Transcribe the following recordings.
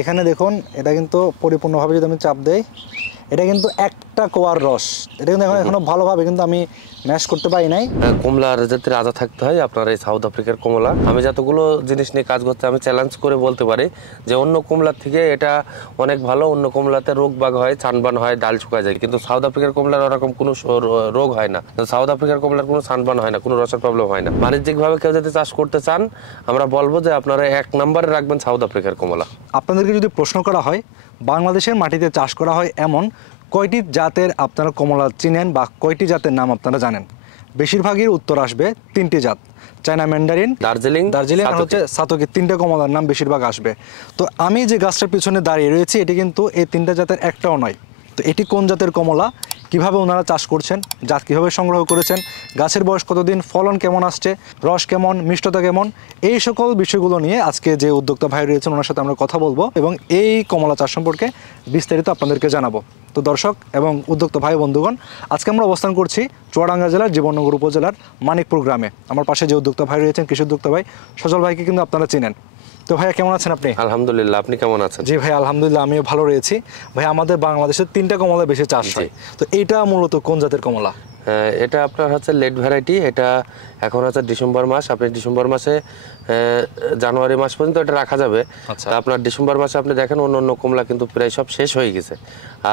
এখানে দেখুন এটা কিন্তু পরিপূর্ণভাবে যদি আমি চাপ দেই, এটা কিন্তু একটা কোয়ার রস। এটা কিন্তু এখনো ভালোভাবে কিন্তু আমি ম্যাশ করতে পারি নাই। কমলার যাতে রাজা থাকতে হয় আপনার এই সাউথ আফ্রিকার কমলা। আমি যতগুলো জিনিস নিয়ে কাজ করতে আমি চ্যালেঞ্জ করে বলতে পারি যে অন্য কমলার থেকে এটা অনেক ভালো। অন্য কমলাতে রোগ বাগ হয়, ছানবান হয়, ডাল শুকায় যায়, কিন্তু সাউথ আফ্রিকার কমলার ওরকম কোনো রোগ হয় না। সাউথ আফ্রিকার কমলার কোনো ছানবান হয় না, কোনো রসের প্রবলেম হয় না। বাণিজ্যিকভাবে কেউ যদি চাষ করতে চান আমরা বলবো যে আপনারা 1 নম্বরে রাখবেন সাউথ আফ্রিকার কমলা। আপনাদেরকে যদি প্রশ্ন করা হয় বাংলাদেশের মাটিতে চাষ করা হয় এমন কয়টি জাতের আপনারা কমলা চিনেন বা কয়টি জাতের নাম আপনারা জানেন, বেশিরভাগই উত্তর আসবে 3টি জাত, চায়না ম্যান্ডারিন, দার্জিলিং আর হচ্ছে সাতকি। 3টে কমলার নাম বেশিরভাগ আসবে। তো আমি যে গাছটার পিছনে দাঁড়িয়ে রয়েছি এটি কিন্তু এই 3টে জাতের একটাও নয়। তো এটি কোন জাতের কমলা, কিভাবে ওনারা চাষ করছেন, জাত কীভাবে সংগ্রহ করেছেন, গাছের বয়স কতদিন, ফলন কেমন আসছে, রস কেমন, মিষ্টতা কেমন, এই সকল বিষয়গুলো নিয়ে আজকে যে উদ্যোক্তা ভাই রয়েছেন ওনার সাথে আমরা কথা বলবো এবং এই কমলা চাষ সম্পর্কে বিস্তারিত আপনাদেরকে জানাবো। তো দর্শক এবং উদ্যোক্তা ভাই বন্ধুগণ, আজকে আমরা অবস্থান করছি চুয়াডাঙ্গা জেলার জীবননগর উপজেলার মানিকপুর গ্রামে। আমার পাশে যে উদ্যোক্তা ভাই রয়েছেন কৃষি উদ্যোক্তা ভাই সজল ভাইকে কিন্তু আপনারা চিনেন। তো ভাইয়া কেমন আছেন আপনি? আলহামদুলিল্লাহ, আপনি কেমন আছেন? জি ভাই আলহামদুলিল্লাহ আমিও ভালো রয়েছি। ভাই আমাদের বাংলাদেশে 3টা কমলা বেশি চাষ হয়, তো এইটা মূলত কোন জাতের কমলা? এটা আপনার হচ্ছে লেট ভ্যারাইটি। এটা এখন হচ্ছে ডিসেম্বর মাস, আপনি ডিসেম্বর মাসে জানুয়ারি মাস পর্যন্ত এটা রাখা যাবে। আপনার ডিসেম্বর মাসে আপনি দেখেন অন্য অন্য কমলা কিন্তু প্রায় সব শেষ হয়ে গেছে,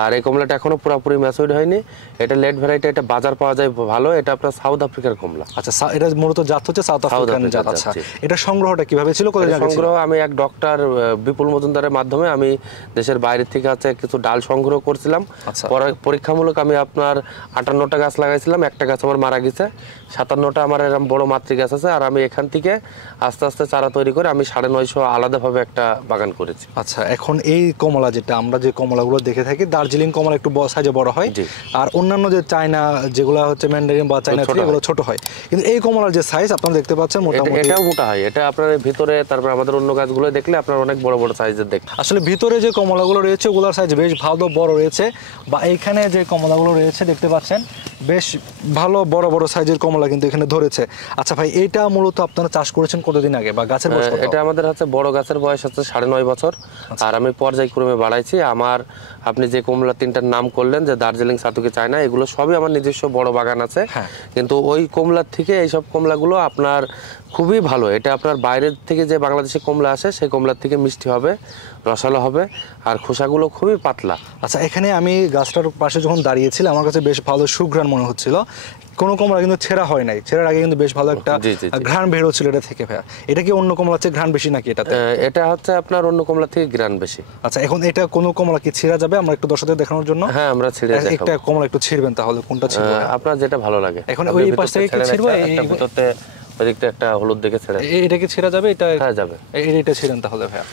আর এই কমলাটা এখনো পুরোপুরি ম্যাচুরড হয়নি। এটা লেট ভ্যারাইটি, এটা বাজার পাওয়া যায় ভালো। এটা আপনার সাউথ আফ্রিকার কমলা। আচ্ছা, এটা মূলত জাত হচ্ছে সাউথ আফ্রিকান জাত। আচ্ছা, এটা সংগ্রহটা কিভাবে ছিল? সংগ্রহ আমি এক ডক্টর বিপুল মজুমদারের মাধ্যমে আমি দেশের বাইরে থেকে হচ্ছে কিছু ডাল সংগ্রহ করছিলাম। পরীক্ষামূলক আমি আপনার 58টা গাছ লাগাইছিলাম, একটা গাছ আমার মারা গেছে, 57টা আমার এরকম বড় মাতৃ গাছ আছে। আর আমি এখান থেকে আস্তে আস্তে চারা তৈরি করে আমি 950 আলাদাভাবে একটা বাগান করেছি। আচ্ছা, এখন এই কমলা যেটা আমরা যে কমলাগুলো দেখে থাকি দার্জিলিং কমলা একটু সাইজে বড় হয়, আর অন্যান্য যে চায়না যেগুলো হচ্ছে ম্যান্ডারিন বা চায়না এগুলো ছোট হয়, কিন্তু এই কমলার যে সাইজ আপনারা দেখতে পাচ্ছেন মোটামুটি এটাও মোটা হয়। এটা আপনার ভিতরে তারপর আমাদের অন্য গাছগুলো দেখলে আপনার অনেক বড় বড় সাইজের দেখতে। আসলে ভিতরে যে কমলাগুলো রয়েছে ওগুলোর সাইজ বেশ ভালো বড় রয়েছে, বা এইখানে যে কমলাগুলো রয়েছে দেখতে পাচ্ছেন বেশ ভালো বড় বড় সাইজের কমলা কিন্তু এখানে ধরেছে। আচ্ছা ভাই, এটা মূলত আপনারা চাষ করেছেন কতদিন আগে বা গাছের বয়স কত? এটা আমাদের হচ্ছে বড় গাছের বয়স হচ্ছে 9.5 বছর। আর আমি পর্যায়ক্রমে বাড়াইছি। আমার আপনি যে কমলা 3টার নাম করলেন যে দার্জিলিং, সাতকি, চায়না, এগুলো সবই আমার নিজস্ব বড় বাগান আছে। কিন্তু ওই কমলার থেকে এইসব কমলাগুলো আপনার খুবই ভালো। এটা আপনার বাইরের থেকে যে বাংলাদেশে কমলা আসে সেই কমলার থেকে মিষ্টি হবে, রসালো হবে, আর খোসাগুলো খুবই পাতলা। আচ্ছা, এখানে আমি গাছটার পাশে যখন দাঁড়িয়েছিলাম আমার কাছে বেশ ভালো সুঘ্রাণ মনে হচ্ছিল। কোনো কমলা কিন্তু ছেঁড়া হয় নাই, ছেঁড়ার আগে কিন্তু বেশ ভালো একটা ঘ্রাণ বের হচ্ছিল এটা থেকে। ভাইয়া, এটা কি অন্য কমলার চেয়ে ঘ্রাণ বেশি নাকি এটাতে? এটা হচ্ছে আপনার অন্য কমলা থেকে ঘ্রাণ বেশি। আচ্ছা, এখন এটা কোনো কমলা কি ছেঁড়া যাবে আমরা একটু দর্শকদের দেখানোর জন্য? হ্যাঁ, আমরা ছেড়ে দেখাবো। একটা কমলা একটু ছিঁড়বেন তাহলে, কোনটা ছিঁড়বেন আপনার যেটা ভালো লাগে। এখন ওই পাশ থেকে একটু ছিঁড়বো, এই ভিতরতে ওইদিকটা একটা হলুদ দেখে ছেড়ে। এটা কি ছেঁড়া যাবে? এটা হ্যাঁ যাবে। এটা ছিঁড়েন তাহলে ভাইয়া।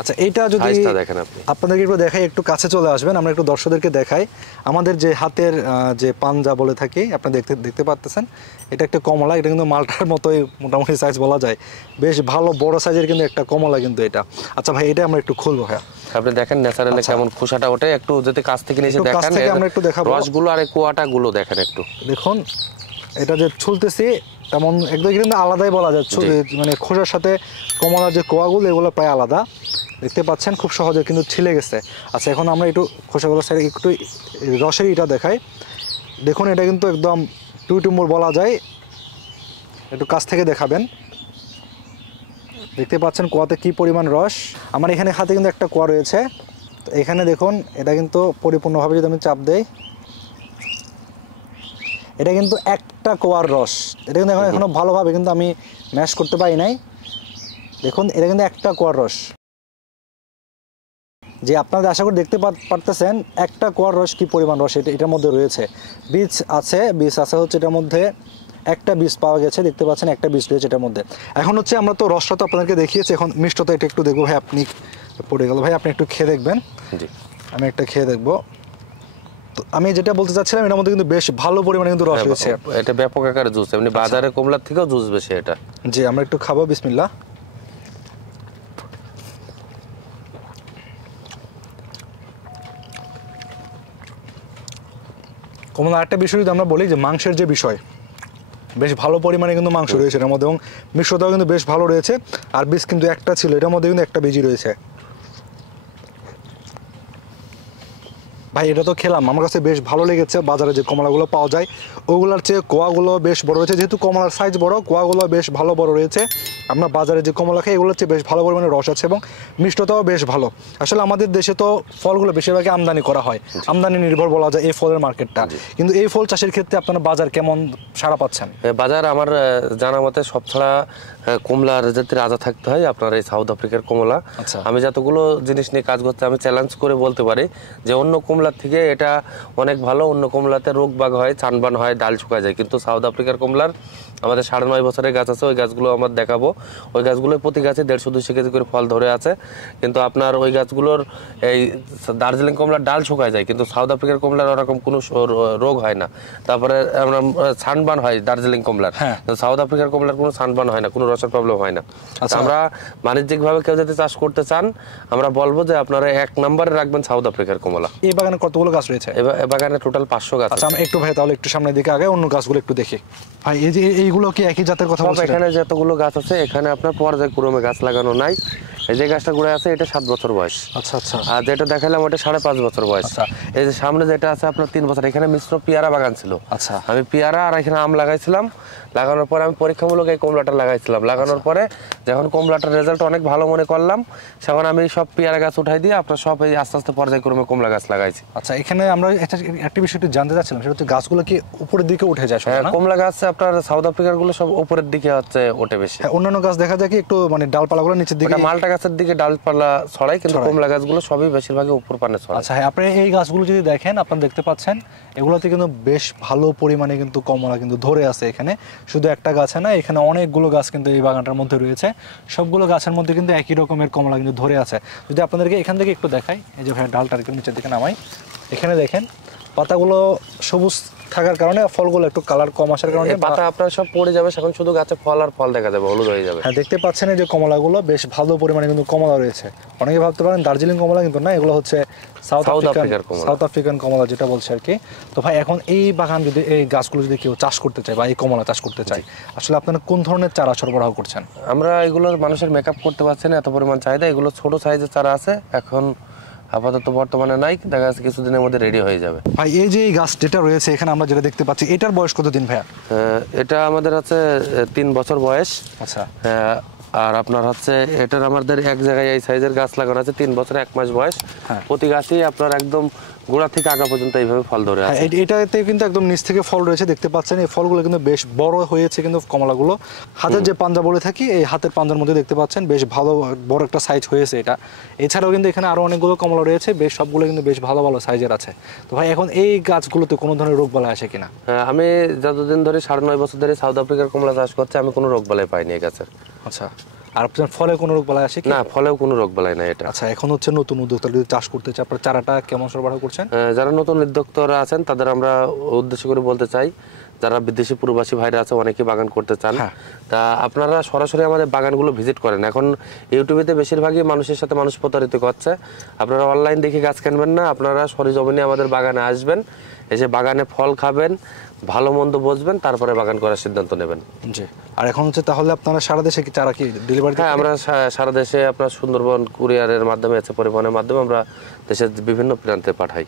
আচ্ছা, এইটা যদি দেখেন আপনি, আপনাদেরকে একটু দেখাই, একটু কাছে চলে আসবেন, আমরা একটু দর্শকদেরকে দেখাই। আমাদের যে হাতের যে পাঞ্জা বলে থাকি আপনারা দেখতে পাচ্ছেন, এটা একটা কমলা। এটা কিন্তু মালটার মতোই মোটামুটি সাইজ বলা যায়, বেশ ভালো বড় সাইজের কিন্তু একটা কমলা কিন্তু এটা। আচ্ছা ভাই, এটা আমরা একটু খুলবো। হ্যাঁ, আপনি দেখেন ন্যাচারালি কেমন খোসাটা ওঠে, একটু যদি কাছ থেকে নিচে দেখেন আমরা একটু দেখাবো রসগুলো আর কোয়াটা গুলো দেখেন একটু দেখুন। এটা যে ছুলতেছি তেমন একদম কিন্তু আলাদাই বলা যাচ্ছে, মানে খোসার সাথে কমলার যে কোয়াগুলো এগুলো প্রায় আলাদা দেখতে পাচ্ছেন, খুব সহজে কিন্তু ছিলে গেছে। আচ্ছা, এখন আমরা একটু খোসাগুলো সাইডে একটু রসের ইটা দেখাই। দেখুন, এটা কিন্তু একদম টুইটুম্বুর বলা যায়, একটু কাছ থেকে দেখাবেন। দেখতে পাচ্ছেন কোয়াতে কি পরিমাণ রস। আমার এখানে হাতে কিন্তু একটা কোয়া রয়েছে, তো এখানে দেখুন এটা কিন্তু পরিপূর্ণভাবে যদি আমি চাপ দেই, এটা কিন্তু একটা কোয়ার রস। এটা কিন্তু এখনো ভালোভাবে কিন্তু আমি ম্যাশ করতে পারি নাই। দেখুন, এটা কিন্তু একটা কোয়ার রস, যে আপনারা আশা করি দেখতে পারতেছেন একটা কোয়ার রস কি পরিমাণ রস এটার মধ্যে রয়েছে। বীজ আছে হচ্ছে এটার মধ্যে একটা বীজ পাওয়া গেছে, দেখতে পাচ্ছেন একটা বীজ রয়েছে এটার মধ্যে। এখন হচ্ছে আমরা তো রসটা তো আপনাদেরকে দেখিয়েছি, এখন মিষ্টতা এটা একটু দেখবো। ভাই আপনি পড়ে গেল, ভাই আপনি একটু খেয়ে দেখবেন। আমি একটা খেয়ে দেখবো। তো আমি যেটা বলতে চাচ্ছিলাম, এটার মধ্যে কিন্তু বেশ ভালো পরিমাণে কিন্তু রস রয়েছে। এটা ব্যাপক আকারে জুস, এমনি বাজারে কমলার থেকেও জুস বেশি এটা। জি, আমরা একটু খাবো। বিসমিল্লাহ। কমলা আরেকটা বিষয় যদি আমরা বলি যে মাংসের যে বিষয়, বেশ ভালো পরিমাণে কিন্তু মাংস রয়েছে এর মধ্যে এবং মিশ্রতাও কিন্তু বেশ ভালো রয়েছে। আর বীজ কিন্তু একটা ছিল, এটার মধ্যে কিন্তু একটা বীজই রয়েছে। ভাই এটা তো খেলাম, আমার কাছে বেশ ভালো লেগেছে। বাজারে যে কমলাগুলো পাওয়া যায় ওগুলোর চেয়ে কোয়াগুলো বেশ বড় রয়েছে, যেহেতু কমলার সাইজ বড়, কোয়াগুলো বেশ ভালো বড় রয়েছে। আমরা বাজারে যে কমলা খাই এগুলোর চেয়ে বেশ ভালো পরিমাণে রস আছে এবং মিষ্টতাও বেশ ভালো। আসলে আমাদের দেশে তো ফলগুলো বেশিরভাগই আমদানি করা হয়, আমদানি নির্ভর বলা যায় এই ফলের মার্কেটটা। কিন্তু এই ফল চাষের ক্ষেত্রে আপনারা বাজার কেমন সাড়া পাচ্ছেন? বাজার আমার জানা মতে সব ছাড়া কমলার যাতে রাজা থাকতে হয় আপনার এই সাউথ আফ্রিকার কমলা। আচ্ছা। আমি যতগুলো জিনিস নিয়ে কাজ করতে আমি চ্যালেঞ্জ করে বলতে পারি যে অন্য কমলার থেকে এটা অনেক ভালো। অন্য কমলাতে রোগ বাগ হয়, চানবান হয়, ডাল শুকায় যায়, কিন্তু সাউথ আফ্রিকার কমলার আমাদের 9.5 বছরের গাছ আছে, ওই গাছগুলো আমার দেখাবো। ওই গাছগুলো প্রতি গাছে 150-200 কেজি করে ফল ধরে আছে, কিন্তু আপনার ওই গাছগুলোর এই দার্জিলিং কমলার ডাল শুকায় যায়, কিন্তু সাউথ আফ্রিকার কমলার ওরকম কোনো রোগ হয় না। তারপরে আমরা ছানবান হয় দার্জিলিং কমলার, সাউথ আফ্রিকার কমলার কোনো ছানবান হয় না, কোনো রসের প্রবলেম হয় না। আমরা বাণিজ্যিকভাবে কেউ যদি চাষ করতে চান আমরা বলবো যে আপনারা 1 নম্বরে রাখবেন সাউথ আফ্রিকার কমলা। এই বাগানে কতগুলো গাছ রয়েছে? এই বাগানে টোটাল 500 গাছ। আচ্ছা, একটু ভাই তাহলে একটু সামনের দিকে আগে অন্য গাছগুলো একটু দেখি। ভাই এই যে এইগুলো কি একই জাতের কথা বলছেন? এখানে যতগুলো গাছ আছে এখানে আপনার পর্যায়ক্রমে গাছ লাগানো নাই। এই যে গাছটা ঘুরে আছে এটা 7 বছর বয়স। আচ্ছা আচ্ছা। আর যেটা দেখালাম ওটা 5.5 বছর বয়স। এই যে সামনে যেটা আছে আপনার 3 বছর, এখানে মিশ্র পেয়ারা বাগান ছিল। আচ্ছা। আমি পেয়ারা আর এখানে আম লাগাইছিলাম, লাগানোর পরে আমি পরীক্ষামূলক এই কমলাটা লাগাইছিলাম। লাগানোর পরে যখন কমলাটার রেজাল্ট অনেক ভালো মনে করলাম, তখন আমি সব পেয়ারা গাছ উঠাই দিয়ে আপনার সব এই আস্তে আস্তে পর্যায়ক্রমে কমলা গাছ লাগাইছি। আচ্ছা, এখানে আমরা একটা বিষয় একটু জানতে চাচ্ছিলাম, সেটা হচ্ছে গাছগুলো কি উপরের দিকে উঠে যায়? হ্যাঁ, কমলা গাছ আপনার সাউথ আফ্রিকার গুলো সব উপরের দিকে হচ্ছে ওঠে বেশি। অন্যান্য গাছ দেখা যায় কি একটু মানে ডালপালাগুলো নিচের দিকে, মালটা গাছের দিকে ডালপালা ছড়ায়, কিন্তু কমলা গাছগুলো সবই বেশিরভাগই উপর পানে ছড়ায়। আচ্ছা হ্যাঁ, আপনি এই গাছগুলো যদি দেখেন আপনারা দেখতে পাচ্ছেন এগুলোতে কিন্তু বেশ ভালো পরিমাণে কিন্তু কমলা কিন্তু ধরে আছে। এখানে শুধু একটা গাছে না, এখানে অনেকগুলো গাছ কিন্তু এই বাগানটার মধ্যে রয়েছে। সবগুলো গাছের মধ্যে কিন্তু একই রকমের কমলা কিন্তু ধরে আছে। যদি আপনাদেরকে এখান থেকে একটু দেখাই, এই যে ভাই ডালটার একটু নিচের দিকে নামাই, এখানে দেখেন পাতাগুলো সবুজ থাকার কারণে ফলগুলো একটু কালার কম আসার কারণে পাতা আপনার সব পড়ে যাবে, এখন শুধু গাছে ফল আর ফল দেখা যাবে, হলুদ হয়ে যাবে। হ্যাঁ, দেখতে পাচ্ছেন এই যে কমলাগুলো বেশ ভালো পরিমাণে কিন্তু কমলা রয়েছে। অনেকে ভাবতে পারেন দার্জিলিং কমলা, কিন্তু না, এগুলো হচ্ছে সাউথ আফ্রিকান কমলা যেটা বলছে আর কি। তো ভাই এখন এই বাগান যদি এই গাছগুলো যদি কেউ চাষ করতে চায় বা এই কমলা চাষ করতে চায়, আসলে আপনারা কোন ধরনের চারা সরবরাহ করছেন? আমরা এগুলো মানুষের মেকআপ করতে পারছি না, এত পরিমাণ চাহিদা। এগুলো ছোট সাইজের চারা আছে, এখন আপাতত বর্তমানে নাই, দেখা যাচ্ছে কিছুদিনের মধ্যে রেডি হয়ে যাবে। ভাই এই যে এই গাছ যেটা রয়েছে এখানে আমরা যেটা দেখতে পাচ্ছি, এটার বয়স কতদিন ভাইয়া? এটা আমাদের আছে 3 বছর বয়স। আচ্ছা। আর আপনার হচ্ছে এটার আমাদের এক জায়গায় এই সাইজের গাছ লাগানো আছে, 3 বছর 1 মাস বয়স। প্রতি গাছেই আপনার একদম গোড়া থেকে আগা পর্যন্ত এইভাবে ফল ধরে আছে। এটাতে কিন্তু একদম নিচ থেকে ফল রয়েছে, দেখতে পাচ্ছেন। এই ফলগুলো কিন্তু বেশ বড় হয়েছে, কিন্তু কমলাগুলো হাতের যে পাঞ্জা বলে থাকি, এই হাতের পাঞ্জার মধ্যে দেখতে পাচ্ছেন বেশ ভালো বড় একটা সাইজ হয়েছে এটা। এছাড়াও কিন্তু এখানে আরো অনেকগুলো কমলা রয়েছে, বেশ সবগুলো কিন্তু বেশ ভালো ভালো সাইজের আছে। তো ভাই এখন এই গাছগুলোতে কোনো ধরনের রোগ বালাই আসে কিনা? আমি যতদিন ধরে 9.5 বছর ধরে সাউথ আফ্রিকার কমলা চাষ করছি, আমি কোনো রোগ বালাই পাইনি এই গাছের। আচ্ছা, আর আপনার ফলে কোনো রোগ বালাই আসে কি? না, ফলেও কোনো রোগ বালাই নাই এটা। আচ্ছা, এখন হচ্ছে নতুন উদ্যোক্তা যদি চাষ করতে চায়, আপনার চারাটা কেমন সরবরাহ করছেন? যারা নতুন উদ্যোক্তারা আছেন তাদের আমরা উদ্দেশ্য করে বলতে চাই, যারা বিদেশি প্রবাসী ভাইরা আছে অনেকে বাগান করতে চান, তা আপনারা সরাসরি আমাদের বাগানগুলো ভিজিট করেন। এখন ইউটিউবেতে বেশিরভাগই মানুষের সাথে মানুষ প্রতারিত করছে। আপনারা অনলাইন দেখে গাছ কিনবেন না, আপনারা সরেজমিনে আমাদের বাগানে আসবেন, এসে বাগানে ফল খাবেন, ভালো মন্দ বুঝবেন, তারপরে বাগান করার সিদ্ধান্ত নেবেন। জি। আর এখন হচ্ছে তাহলে আপনারা সারা দেশে কি চারা কি ডেলিভারি? হ্যাঁ, আমরা সারা দেশে আপনার সুন্দরবন কুরিয়ারের মাধ্যমে, পরিবহনের মাধ্যমে আমরা দেশের বিভিন্ন প্রান্তে পাঠাই।